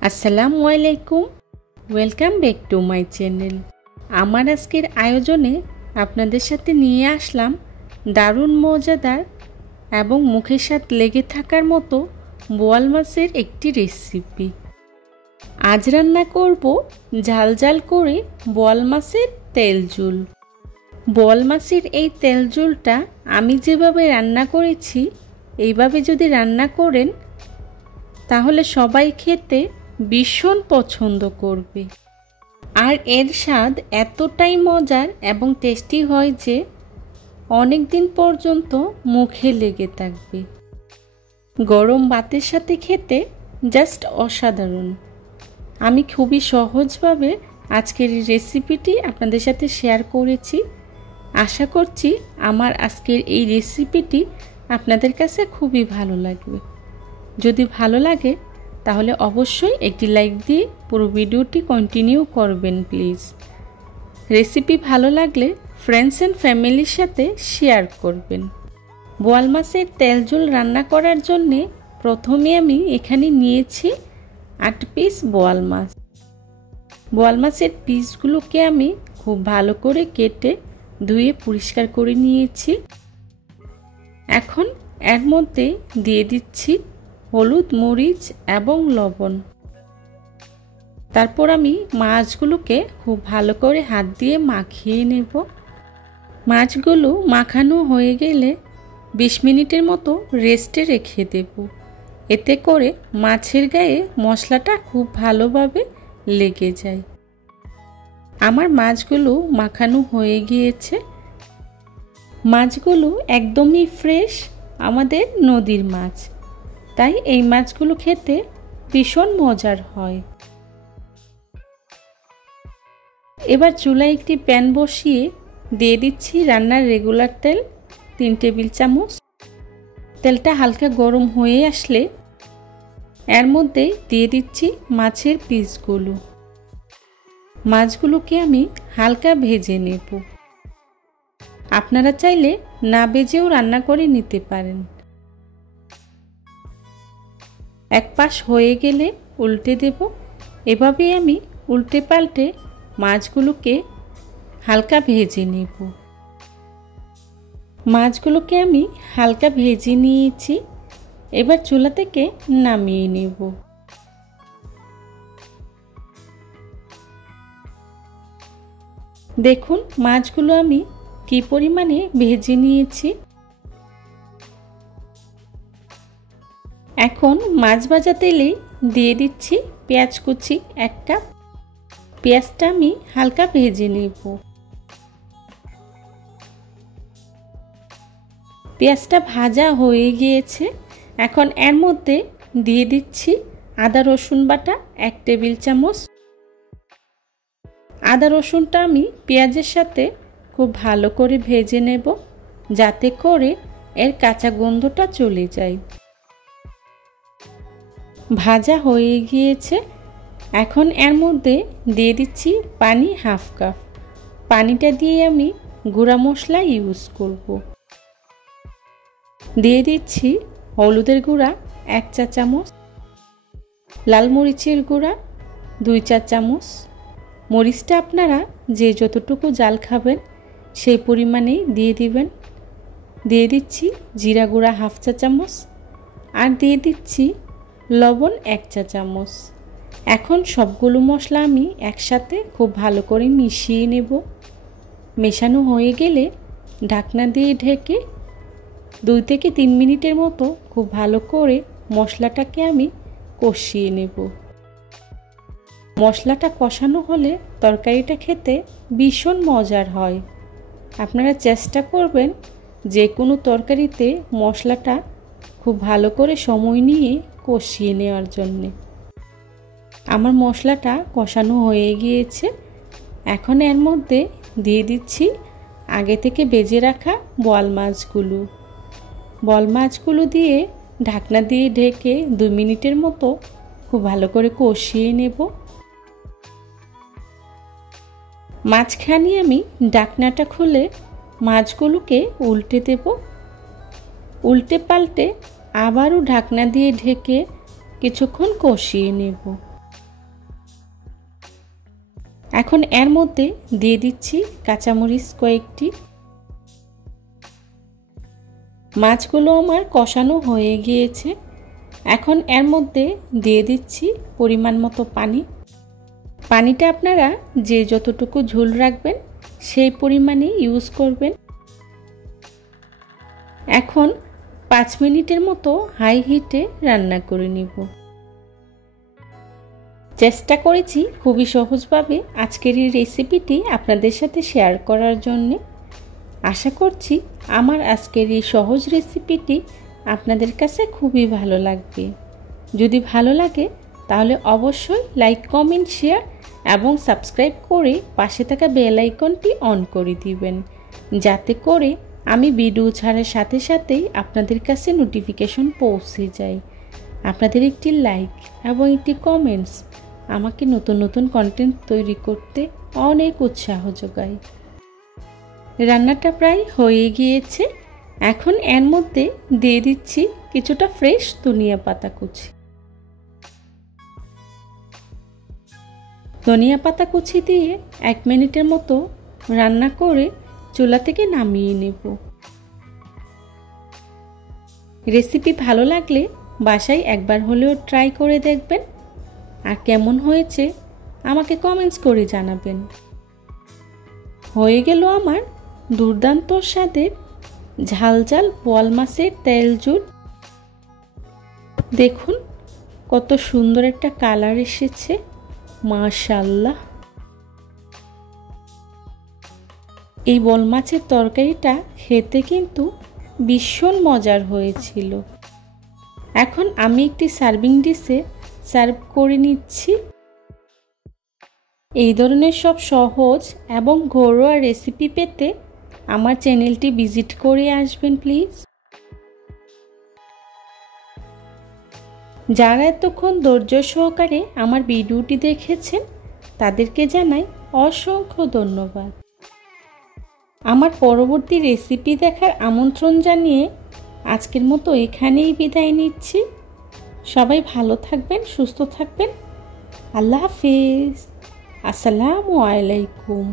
আসসালামু আলাইকুম, welcome back to my channel. আমার আজকের আয়োজনে আপনাদের সাথে নিয়ে আসলাম দারুণ মজাদার এবং মুখের স্বাদ লেগে থাকার মতো বোয়াল মাছের একটি রেসিপি। আজ রান্না করব ঝাল ঝাল করে বোয়াল মাছের তেল ঝোল। বোয়াল মাছের এই তেল ঝোলটা আমি যেভাবে রান্না করেছি এইভাবে যদি রান্না করেন তাহলে সবাই খেতে ভীষণ পছন্দ করবে। আর এর স্বাদ এতটাই মজার এবং টেস্টি হয় যে অনেক দিন পর্যন্ত মুখে লেগে থাকবে। গরম ভাতের সাথে খেতে জাস্ট অসাধারণ। আমি খুবই সহজভাবে আজকের এই রেসিপিটি আপনাদের সাথে শেয়ার করেছি। আশা করছি আমার আজকের এই রেসিপিটি আপনাদের কাছে খুবই ভালো লাগবে। যদি ভালো লাগে তাহলে অবশ্যই একটি লাইক দিয়ে পুরো ভিডিওটি কন্টিনিউ করবেন প্লিজ। রেসিপি ভালো লাগলে ফ্রেন্ডস অ্যান্ড ফ্যামিলির সাথে শেয়ার করবেন। বোয়াল মাছের তেল ঝোল রান্না করার জন্যে প্রথমে আমি এখানে নিয়েছি 8 পিস বোয়াল মাছ। বোয়াল মাছের পিসগুলোকে আমি খুব ভালো করে কেটে ধুয়ে পরিষ্কার করে নিয়েছি। এখন এর মধ্যে দিয়ে দিচ্ছি হলুদ, মরিচ এবং লবণ। তারপর আমি মাছগুলোকে খুব ভালো করে হাত দিয়ে মাখিয়ে নেব। মাছগুলো মাখানো হয়ে গেলে 20 মিনিটের মতো রেস্টে রেখে দেব। এতে করে মাছের গায়ে মশলাটা খুব ভালোভাবে লেগে যায়। আমার মাছগুলো মাখানো হয়ে গিয়েছে। মাছগুলো একদমই ফ্রেশ, আমাদের নদীর মাছ, তাই এই মাছগুলো খেতে ভীষণ মজার হয়। এবার চুলায় একটি প্যান বসিয়ে দিয়ে দিচ্ছি রান্নার রেগুলার তেল 3 টেবিল চামচ। তেলটা হালকা গরম হয়ে আসলে এর মধ্যে দিয়ে দিচ্ছি মাছের পিসগুলো। মাছগুলোকে আমি হালকা ভেজে নেব। আপনারা চাইলে না ভেজেও রান্না করে নিতে পারেন। এক পাশ হয়ে গেলে উল্টে দেব। এভাবে আমি উল্টে পাল্টে মাছগুলোকে হালকা ভেজে নেব। মাছগুলোকে আমি হালকা ভেজে নিয়েছি। এবার চুলা থেকে নামিয়ে নেব। দেখুন মাছগুলো আমি কি পরিমাণে ভেজে নিয়েছি। এখন মাছ ভাজা তেলে দিয়ে দিচ্ছি পেঁয়াজ কুচি 1 কাপ। পেঁয়াজটা আমি হালকা ভেজে নেব। পেঁয়াজটা ভাজা হয়ে গিয়েছে। এখন এর মধ্যে দিয়ে দিচ্ছি আদা রসুন বাটা 1 টেবিল চামচ। আদা রসুনটা আমি পেঁয়াজের সাথে খুব ভালো করে ভেজে নেব, যাতে করে এর কাঁচা গন্ধটা চলে যায়। ভাজা হয়ে গিয়েছে। এখন এর মধ্যে দিয়ে দিচ্ছি পানি 1/2 কাপ। পানিটা দিয়ে আমি গুঁড়া মশলা ইউজ করব। দিয়ে দিচ্ছি হলুদের গুঁড়া 1 চা চামচ, লাল মরিচের গুঁড়া 2 চা চামচ। মরিচটা আপনারা যে যতটুকু ঝাল খাবেন সেই পরিমাণেই দিয়ে দিবেন। দিয়ে দিচ্ছি জিরা গুঁড়া 1/2 চা চামচ আর দিয়ে দিচ্ছি লবণ 1 চা চামচ। এখন সবগুলো মশলা আমি একসাথে খুব ভালো করে মিশিয়ে নেব। মেশানো হয়ে গেলে ঢাকনা দিয়ে ঢেকে 2 থেকে 3 মিনিটের মতো খুব ভালো করে মশলাটাকে আমি কষিয়ে নেব। মশলাটা কষানো হলে তরকারিটা খেতে ভীষণ মজার হয়। আপনারা চেষ্টা করবেন যে কোনো তরকারিতে মশলাটা খুব ভালো করে সময় নিয়ে কষিয়ে নেওয়ার জন্যে। আমার মশলাটা কষানো হয়ে গিয়েছে। এখন এর মধ্যে দিয়ে দিচ্ছি আগে থেকে ভেজে রাখা বোয়াল মাছগুলো। বোয়াল মাছগুলো দিয়ে ঢাকনা দিয়ে ঢেকে 2 মিনিটের মতো খুব ভালো করে কষিয়ে নেব। মাঝখানে আমি ঢাকনাটা খুলে মাছগুলোকে উল্টে দেব। উল্টে পাল্টে আবারও ঢাকনা দিয়ে ঢেকে কিছুক্ষণ কষিয়ে নেব। এখন এর মধ্যে দিয়ে দিচ্ছি কাঁচামরিচ কয়েকটি। মাছগুলো আমার কষানো হয়ে গিয়েছে। এখন এর মধ্যে দিয়ে দিচ্ছি পরিমাণ মতো পানি। পানিটা আপনারা যে যতটুকু ঝোল রাখবেন সেই পরিমাণে ইউজ করবেন। এখন 5 মিনিটের মতো হাই হিটে রান্না করে নিব। চেষ্টা করেছি খুবই সহজভাবে আজকের এই রেসিপিটি আপনাদের সাথে শেয়ার করার জন্য। আশা করছি আমার আজকের এই সহজ রেসিপিটি আপনাদের কাছে খুবই ভালো লাগবে। যদি ভালো লাগে তাহলে অবশ্যই লাইক, কমেন্ট, শেয়ার এবং সাবস্ক্রাইব করে পাশে থাকা বেল আইকনটি অন করে দিবেন, যাতে করে আমি ভিডিও ছাড়ার সাথে সাথেই আপনাদের কাছে নোটিফিকেশন পৌঁছে যায়। আপনাদের একটি লাইক এবং একটি কমেন্টস আমাকে নতুন নতুন কন্টেন্ট তৈরি করতে অনেক উৎসাহ যোগায়। রান্নাটা প্রায় হয়ে গিয়েছে। এখন এর মধ্যে দিয়ে দিচ্ছি কিছুটা ফ্রেশ ধনিয়া পাতা কুচি। ধনিয়া পাতা কুচি দিয়ে 1 মিনিটের মতো রান্না করে চুলা থেকে নামিয়ে নেব। রেসিপি ভালো লাগলে বাসায় একবার হলেও ট্রাই করে দেখবেন, আর কেমন হয়েছে আমাকে কমেন্টস করে জানাবেন। হয়ে গেল আমার দুর্দান্ত স্বাদের ঝাল ঝাল বোয়াল মাছের তেল ঝোল। দেখুন কত সুন্দর একটা কালার এসেছে, মাশাআল্লাহ। এই বোয়াল মাছের তরকারিটা খেতে কিন্তু ভীষণ মজার হয়েছিল। এখন আমি একটি সার্ভিং ডিশে সার্ভ করে নিচ্ছি। এই ধরনের সব সহজ এবং ঘরোয়া রেসিপি পেতে আমার চ্যানেলটি ভিজিট করে আসবেন প্লিজ। যারা এতক্ষণ ধৈর্য সহকারে আমার ভিডিওটি দেখেছেন তাদেরকে জানাই অসংখ্য ধন্যবাদ। আমার পরবর্তী রেসিপি দেখার আমন্ত্রণ জানিয়ে আজকের মতো এখানেই বিদায় নিচ্ছি। সবাই ভালো থাকবেন, সুস্থ থাকবেন। আল্লাহ হাফেজ। আসসালামু আলাইকুম।